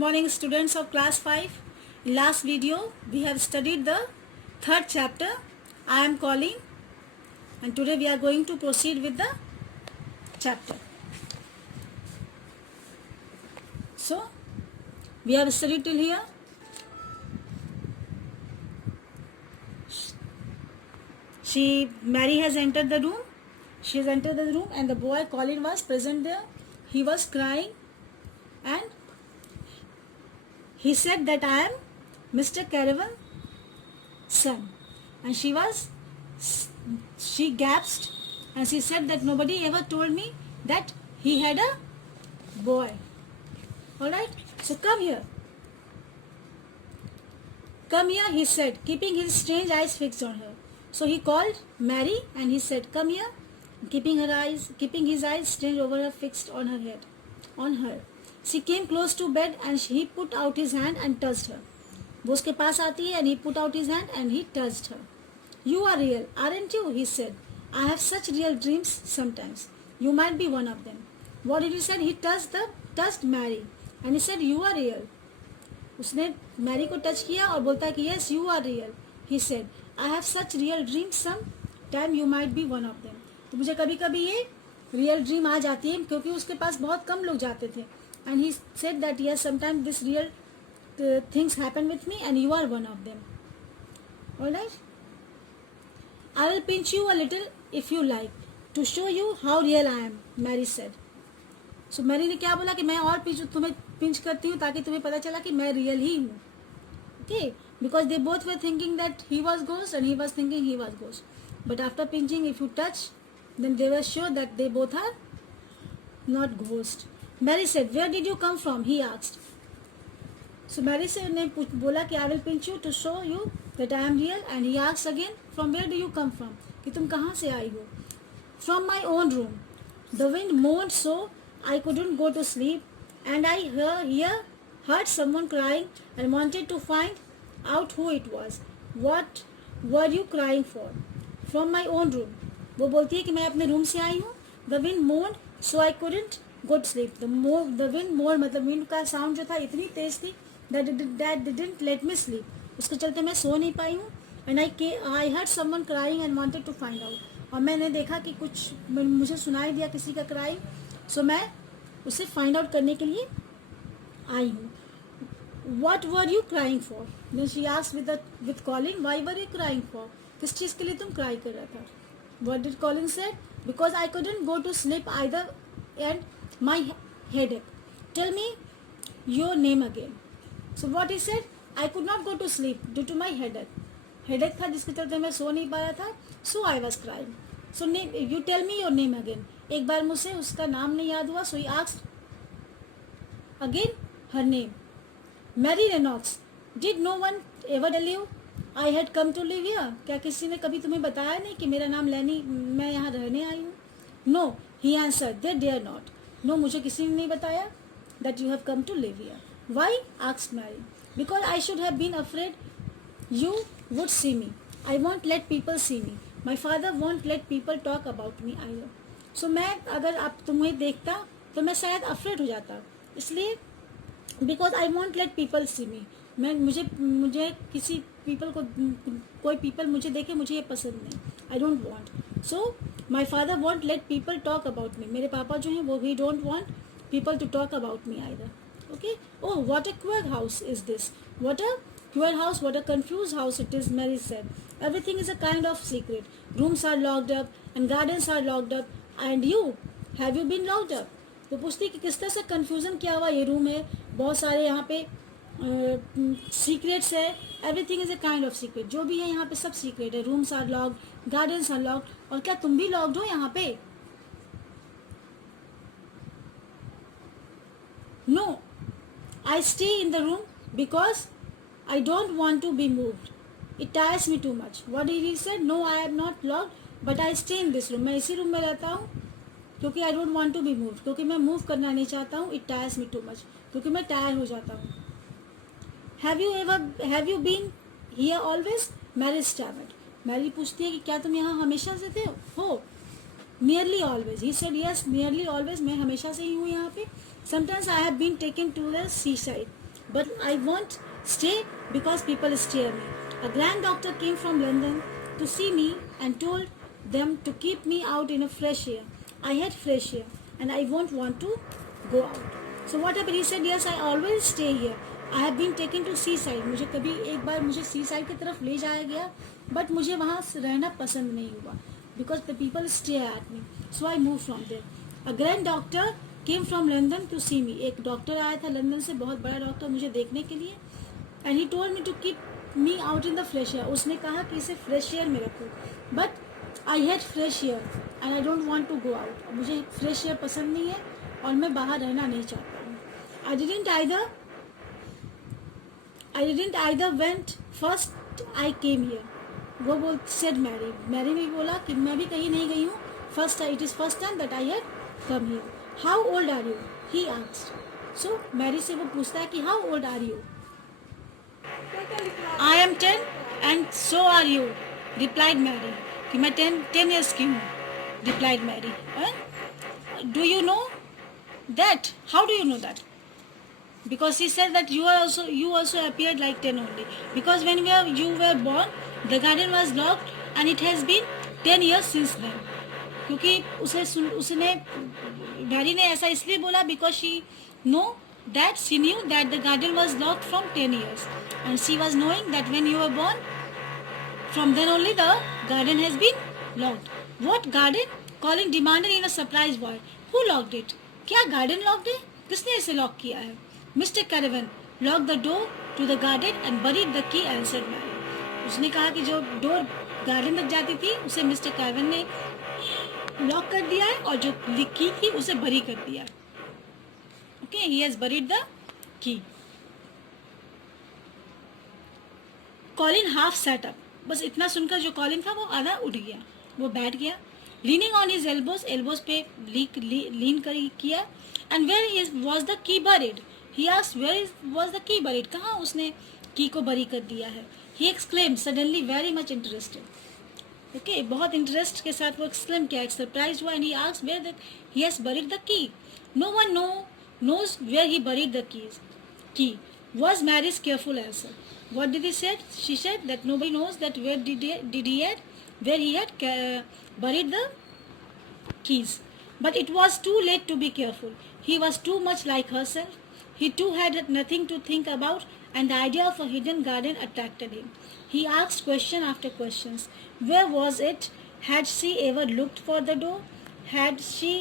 morning students of class 5. In last video we have studied the third chapter I am calling, and today we are going to proceed with the chapter. So we have studied till here. Mary has entered the room. She has entered the room and the boy Colin was present there. He was crying and he said that I am Mr. Caravan's son. And she gasped and she said that nobody ever told me that he had a boy. Alright, so come here. Come here, he said, keeping his strange eyes fixed on her. So he called Mary and he said, come here, keeping his eyes strange over her, fixed on her. She came close to bed and he put out his hand and touched her. वो उसके पास आती है and he put out his hand and he touched her. You are real, aren't you? He said. I have such real dreams sometimes. You might be one of them. What did he say? He touched Mary and he said, you are real. उसने Mary को touch किया और बोलता है कि yes, you are real. He said, I have such real dreams sometime you might be one of them. तो मुझे कभी कभी ये रियल ड्रीम आ जाती है क्योंकि उसके पास बहुत कम लोग जाते थे. And he said that yes, sometimes this real things happen with me and you are one of them. Alright? I will pinch you a little if you like to show you how real I am, Mary said. So Mary ने क्या बोला कि मैं और तुम्हें pinch करती हूँ ताकि तुम्हें पता चला कि मैं रियल ही हूँ. Okay? Because they both were thinking that he was ghost and he was thinking he was ghost. But after pinching, if you touch, then they were sure that they both are not ghost. Mary said, where did you come from? He asked. So Mary said, ने बोला कि I will pinch you to show you that I am real. And he asked again, from where do you come from? कि तुम कहाँ से आई हो? From my own room. The wind moaned so I couldn't go to sleep, and I heard someone crying and wanted to find out who it was. What were you crying for? From my own room. वो बोलती है कि मैं अपने room से आई हूँ. The wind moaned so I couldn't go to sleep. The wind moaned मतलब wind का साउंड जो था इतनी तेज थी that didn't let me sleep. उसके चलते मैं सो नहीं पाई हूँ. And I heard someone crying and wanted to find out. और मैंने देखा कि कुछ मुझे सुनाई दिया किसी का क्राई. So मैं उसे फाइंड आउट करने के लिए आई हूँ. What were you crying for? Then she asked with Colin, why were you crying for? किस चीज़ के लिए तुम क्राई कर रहा था? What did Colin said? Because I couldn't go to sleep either and my headache. Tell me your name again. So what he said? I could not go to sleep due to my headache. Headache था जिसके चलते मैं सो नहीं पा रहा था. So I was crying. So you tell me your name again. एक बार मुझे उसका नाम नहीं याद हुआ. So he asked again her name. Mary Lennox. Did no one ever tell you I had come to live here? क्या किसी ने कभी तुम्हें बताया नहीं कि मेरा नाम लैनी, मैं यहाँ रहने आई हूँ? No, he answered. They dare not. No, मुझे किसी ने नहीं बताया that you have come to live here. Why? Asked Mary. Because I should have been afraid you would see me. I won't let people see me. My father won't let people talk about me either. So मैं अगर आप तुम्हें देखता तो मैं शायद afraid हो जाता. इसलिए because I won't let people see me. मुझे किसी people को कोई people मुझे देखे मुझे ये पसंद नहीं. I don't want. So my father won't let people talk about me. मेरे पापा जो हैं वो he don't want people to talk about me either. Okay? Oh, what a queer house is this? What a queer house, what a confused house it is, Mary said. Everything is a kind of secret. Rooms are locked up and gardens are locked up. And you, have you been locked up? वो पूछती कि किस तरह से confusion क्या हुआ. ये room है, बहुत सारे यहाँ पे सीक्रेट्स है. Everything is a kind of secret. जो भी है यहाँ पे सब सीक्रेट है. Rooms are locked, gardens are locked. और क्या तुम भी लॉक्ड हो यहाँ पे? No, I stay in the room because I don't want to be moved. It tires me too much. What did he said? No, I am not locked but I stay in this room. मैं इसी room में रहता हूँ क्योंकि I don't want to be move, क्योंकि मैं move करना नहीं चाहता हूँ. It tires me too much, क्योंकि मैं टायर हो जाता हूँ. Have you been here always? Mary stammered. Mary पूछती है कि क्या तुम यहाँ हमेशा से थे हो? Nearly always. He said yes, nearly always. मैं हमेशा से ही हूँ यहाँ पे. Sometimes I have been taken to the sea side. but I won't stay because people stare me. A grand doctor came from London to see me and told them to keep me out in a fresh air. I had fresh air and I won't want to go out. So what happened? He said, yes, I always stay here. I have been taken to seaside. मुझे कभी एक बार मुझे seaside की तरफ ले जाया गया, but मुझे वहाँ रहना पसंद नहीं हुआ because the people stare at me. So I moved from there. A grand doctor came from London to see me. एक डॉक्टर आया था लंदन से, बहुत बड़ा डॉक्टर, मुझे देखने के लिए. And he told me to keep me out in the fresh air. उसने कहा कि इसे fresh air में रखो. But I hate fresh air and I don't want to go out. मुझे fresh air पसंद नहीं है और मैं बाहर रहना नहीं चाहता हूँ. I didn't either went first I came here. वो बोल said Mary. मैरी ने भी बोला कि मैं भी कहीं नहीं गई हूँ. It is first time that I had come here. How old are you? He asked. So Mary से वो पूछता है कि how old are you? I am 10 and so are you. Replied Mary. कि मैं 10 years की हूँ. Replied Mary. Do you know that? How do you know that? Because he said that you also appeared like 10 only. Because when you were born, the garden was locked and it has been 10 years since then. क्योंकि उसने Mary ने ऐसा इसलिए बोला because she knew that the garden was locked from 10 years and she was knowing that when you were born, from then only the garden has been locked. What garden? Colin demanded in a surprised voice. Who locked it? क्या garden locked है? किसने इसे lock किया है? Mr. Caravan locked the door to the garden and buried the key, answered Mary. उसने कहा कि जो डोर गार्डन तक जाती थी उसे मिस्टर कैरवन ने लॉक कर दिया है और जो की थी उसे बरी कर दिया. Okay, he has buried the की. Colin half set up. बस इतना सुनकर जो कॉलिन था वो आधा उठ गया, वो बैठ गया. लीनिंग ऑन हिज एल्बोज पे लीन कर किया. And where was the key buried? He asked where was the key buried? कहाँ उसने की को बरी कर दिया है? He exclaimed suddenly very much interested. Okay, बहुत इंटरेस्ट के साथ वो एक्सक्लेम किया, सरप्राइज हुआ. And he asked where that he has buried the key. No one knows where he buried the key. Was Mary's careful answer. What did he say? She said that nobody knows that where he had buried the keys. But it was too late to be careful. He was too much like herself. He too had nothing to think about, and the idea of a hidden garden attracted him. He asked question after questions. Where was it? Had she ever looked for the door? Had she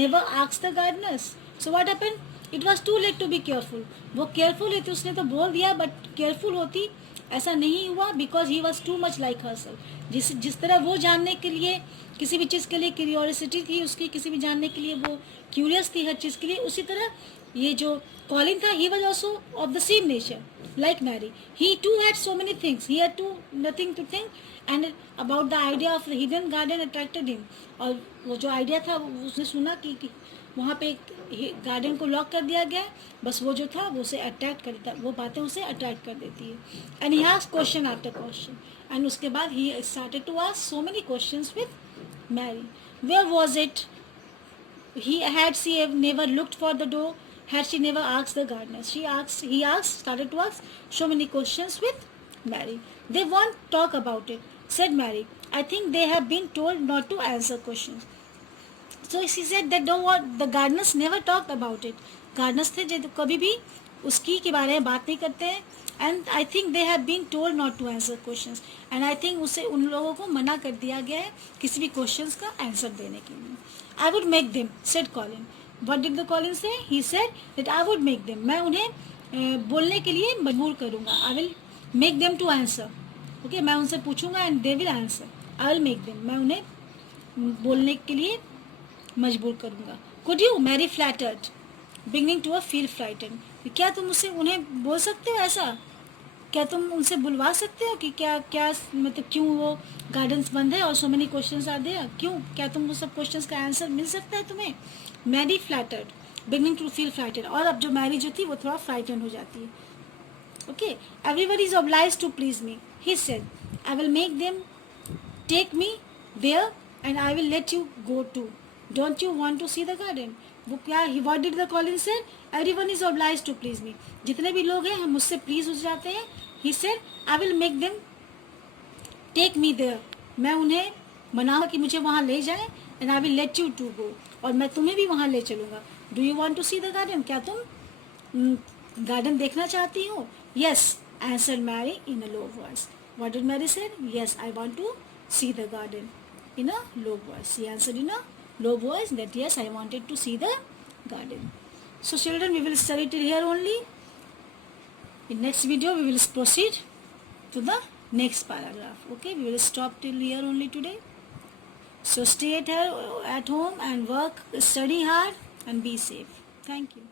never asked the gardeners? So what happened? It was too late to be careful. वो careful थी, उसने तो बोल दिया, but careful होती ऐसा नहीं हुआ because he was too much like herself. जिस तरह वो जानने के लिए किसी भी चीज़ के लिए क्यूरियोसिटी थी उसकी, किसी भी जानने के लिए वो क्यूरियस थी हर चीज़ के लिए, उसी तरह ये जो कॉलिन था he was also of the same nature like Mary. He too had so many things, he had to nothing to think and about the idea of the hidden garden attracted him. और वो जो idea था उसने सुना कि वहाँ पे garden को लॉक कर दिया गया, बस वो जो था वो उसे अट्रैक्ट करता, वो बातें उसे अट्रैक्ट कर देती है. And he asked question after question. And उसके बाद he started to ask so many questions with Mary. Where was it? He had she never looked for the door? Had she never asked the gardeners? He asked started to ask so many questions with Mary. They won't talk about it, said Mary. I think they have been told not to answer questions. So she said that the gardeners never talked about it. Gardeners थे जो कभी भी उसकी के बारे में बात नहीं करते हैं. And I think they have been told not to answer questions. And I think उसे उन लोगों को मना कर दिया गया है किसी भी questions का answer देने के लिए. I would make them, said Colin. What did the Colin say? He said that I would make them. मैं उन्हें बोलने के लिए मजबूर करूँगा. I will make them to answer. Okay, मैं उनसे पूछूंगा and they will answer. I will make them. मैं उन्हें बोलने के लिए मजबूर करूँगा. Could you? Mary flattered, beginning to feel frightened. क्या तुम उन्हें बोल सकते हो ऐसा? क्या तुम उनसे बुलवा सकते हो कि क्या मतलब क्यों वो गार्डन्स बंद है और so many questions are there? क्यों? क्या तुम वो सब क्वेश्चंस का आंसर मिल सकता है तुम्हें? Mary flattered, beginning to feel frightened. और अब जो मैरी जो थी वो थोड़ा फ्राइटन हो जाती है. Okay, everybody is obliged to please me. He said, I will make them take me there and I will let you go too. Don't you want to see the garden? वो क्या, what did the Collins said? Everyone is obliged to please me. जितने भी लोग हैं हम मुझसे please हो जाते हैं. He said, I will make them take me there. मैं उन्हें मनाऊंगा कि मुझे वहाँ ले जाएं. And I will let you to go. और मैं तुम्हें भी वहाँ ले चलूंगा. Do you want to see the garden? क्या तुम गार्डन देखना चाहती हो? Yes, answered Mary in a low voice. What did Mary say? Yes, I want to see the garden. In a low voice. She answered in a low voice that yes, I wanted to see the garden. So children, we will study till here only. In next video, we will proceed to the next paragraph. Okay, we will stop till here only today. So stay at home and work, study hard and be safe. Thank you.